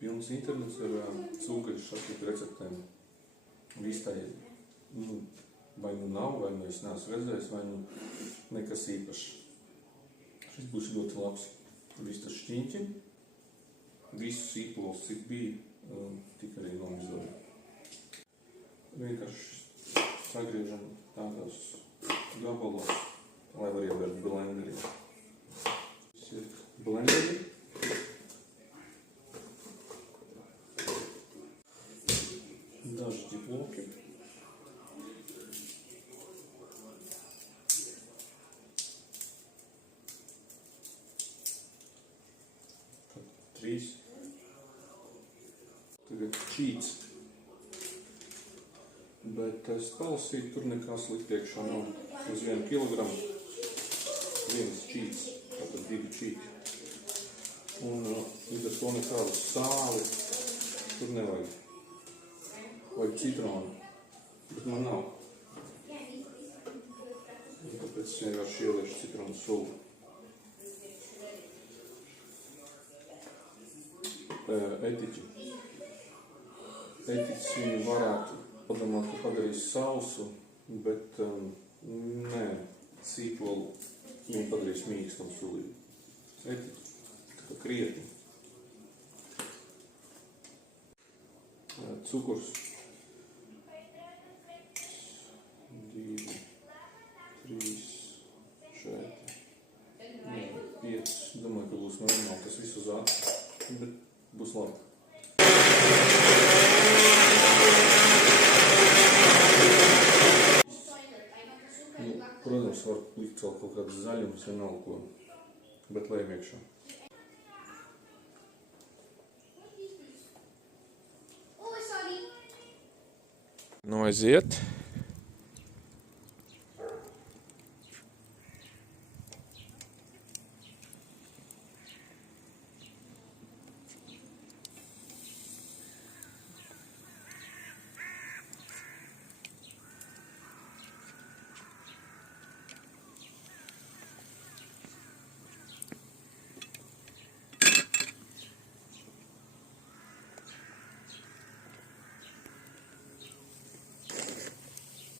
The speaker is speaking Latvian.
pilns internets ar cūgaļu šašliku receptēm. Vistai vai nu nav, vai nu es neesmu redzējis, vai nu nekas īpašs. Šis būs ļoti labs. Vistas šķiņķi, visus sīpols, cik bija, tik arī nomizoju. Vienkārši sagriežam tādās gabalos, lai var ievert blenderī. Šis ir blenderī. Daži ģiploki. Tagad čīts. Bet es palasīju, tur nekā slikt iekšā nav. Uz 1 kilogramu viens čīts, tātad 2 čīti. Un līdz ar to nekādu sāli tur nevajag. Vajag citronu, bet man nav. Un tāpēc es vienkārši ieliešu citronu sulu. Etiķi. Etiķis viņu varētu padomāt, ka padarīs sausu, bet nē, sīpolu viņu padarīs mīkstam sulī. Etiķi, tā krietni. Cukurs. 2, 3, 4, 5. Domāju, ka būs normāli tas visu uz ātri, bet būs labi. Protams, var likt vēl kaut kādas zaļumus, vienalga ko, bet lejam iekšā. Nu, aiziet.